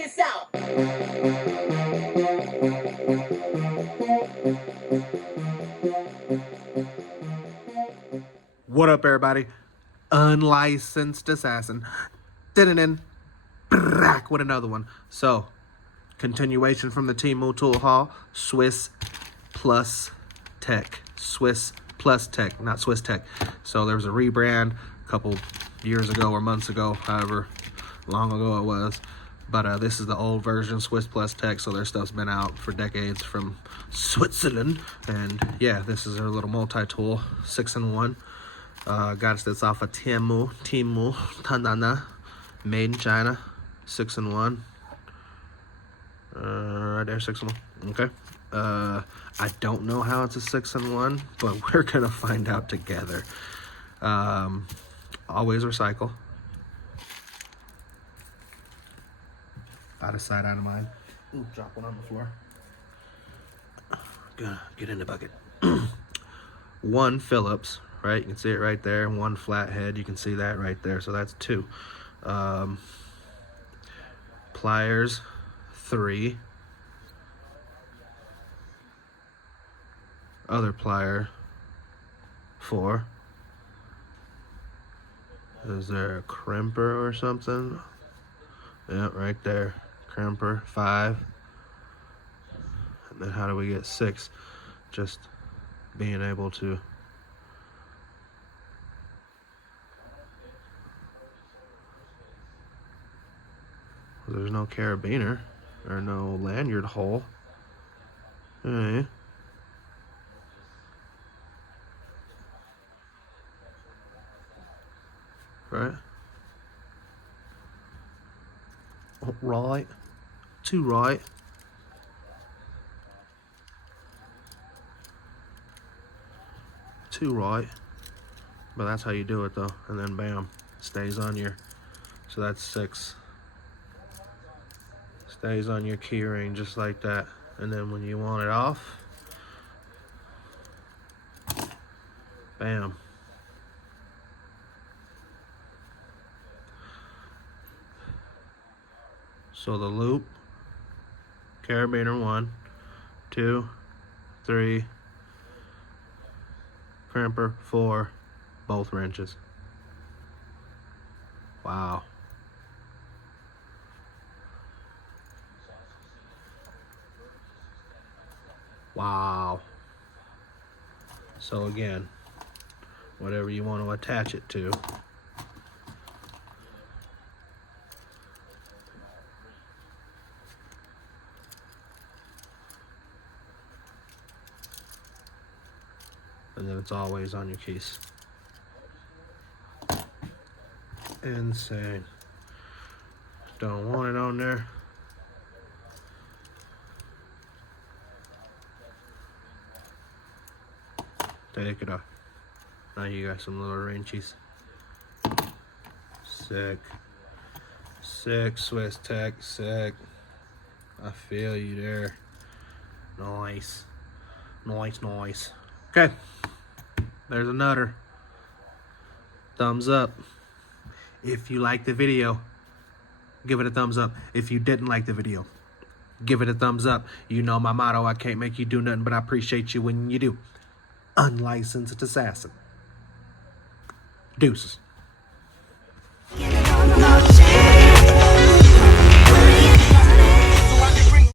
this out. What up, everybody? Unlicensed assassin. Didn't back with another one. So, continuation from the TEMU tool haul. Swiss+Tech. Swiss+Tech, not Swiss+Tech. So there was a rebrand a couple years ago or months ago, however long ago it was. But this is the old version, Swiss+Tech, so their stuff's been out for decades from Switzerland. And yeah, this is their little multi-tool, 6-in-1. Got this off of TEMU, Tanana, made in China, 6-in-1. Right there, 6-in-1. Okay. I don't know how it's a 6-in-1, but we're gonna find out together. Always recycle. Out of sight, out of mind. Ooh, drop one on the floor. Gonna get in the bucket. One Phillips, right? You can see it right there. One flathead, you can see that right there. So that's 2. Pliers, 3. Other plier, 4. Is there a crimper or something? Yeah, right there. Crimper, 5. And then how do we get 6? Just being able to there's no carabiner or no lanyard hole. Hey. Right? Right. 2 right. Two right. But that's how you do it though. And then bam, stays on your, so that's 6. Stays on your key ring just like that. And then when you want it off, bam. So the loop, carabiner 1, 2, 3, crimper 4, both wrenches. Wow. Wow. So again, whatever you want to attach it to. And then it's always on your keys. Insane. Don't want it on there. Take it off. Now you got some little wrenchies. Sick. Sick, Swiss+Tech, sick. I feel you there. Nice. Nice, nice. Okay. There's a nutter. Thumbs up. If you like the video, give it a thumbs up. If you didn't like the video, give it a thumbs up. You know my motto, I can't make you do nothing, but I appreciate you when you do. Unlicensed assassin. Deuces.